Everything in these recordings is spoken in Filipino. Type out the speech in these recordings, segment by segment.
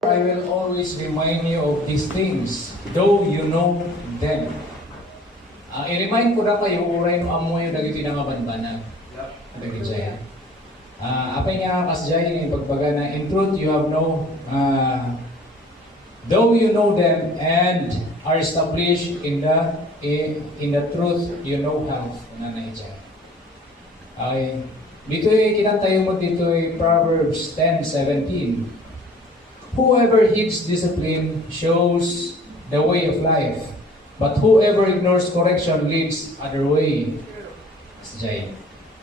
I will always remind you of these things, though you know them. I-remind ko na kayo, uray no amoy dagiti nga banbanag. Dagiti saya. Apay nga kasjay ni pagbaga na in truth you have no though you know them and are established in the truth you know how. Nanay siya. Okay. Dito'y kinantayo mo dito'y Proverbs 10:17. Whoever heeds discipline shows the way of life, but whoever ignores correction leads other way. Jay.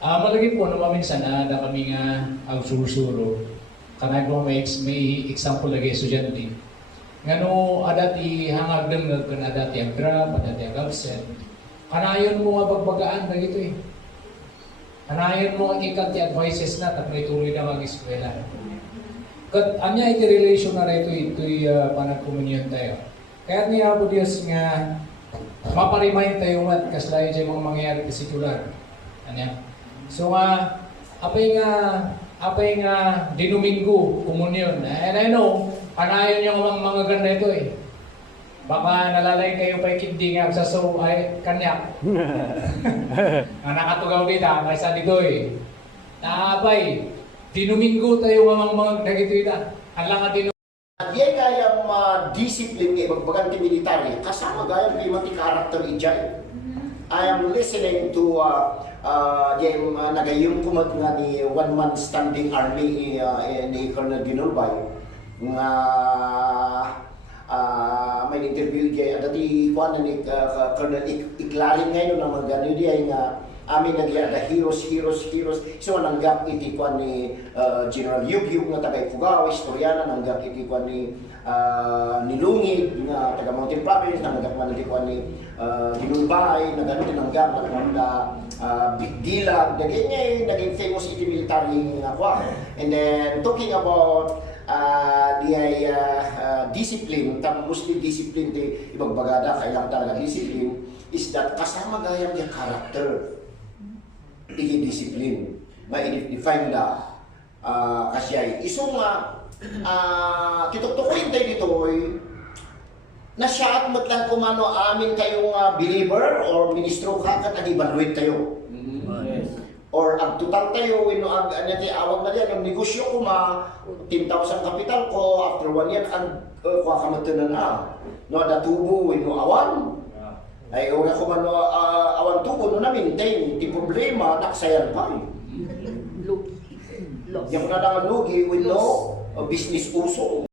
Malagi po naman minsan na kami nga ang sursuro. Kanay po may example lagi estudyante. Ngano adati hangag deng kan adati ang grab, adati ang absent. Kanayon mo nga pagbagaan na gito eh. Kanayon mo ang ikanti advices na tapos tuloy na mag-eskwela. Kat anya iti relation na ito'y panagkomunyon tayo. Kaya niya po Diyos nga maparemind tayo nga kaslayo dyan mga mangyayari kasikular. Anya? So apay nga dinumingo komunyon. And I know, kanayon yung mga ganda ito eh. Baka nalalay kayo pa ikindi nga sa so ay kanyak. Nakatugaw dito, kaysa dito eh. Naabay, dinumingo tayo mga dagito ita. Alang nga dinumingo. Diyan gayang discipline kay magbagan ti military, kasama gayang di mati character ijay. I am listening to nagayong kumag nga ni one-man standing army ni Colonel Ginulbay nga may interview kay dati kuan ni Colonel Iklalin ngayon na magano diay nga amin nagyada heroes so nanggap iti kuan ni General Yugyug nga taga Ifugao istoryana nanggap iti kuan ni Nilungig nga taga Mountain Province nanggap man iti kuan ni Ginulbay nagano tinanggap na Bigdilag naging famous iti military nga kuan. And then talking about discipline, mostly discipline di ibagbagada kailangan talaga discipline is that kasama gayang yung character i-discipline ma-define na kasyay iso nga kituktukuin tayo dito na siya at matlang kumano amin kayong believer or ministro ka nag-evaluate tayo. Or ang tutal tayo, ang awag na yan, ang negosyo ko 10,000 kapital ko, after 1 year, ang kuha kamatunan na. No, natubo, awan. Ay, una ko man, awan tubo, no na maintain. Di problema, naksayan pa. Yung na lugi, no business uso.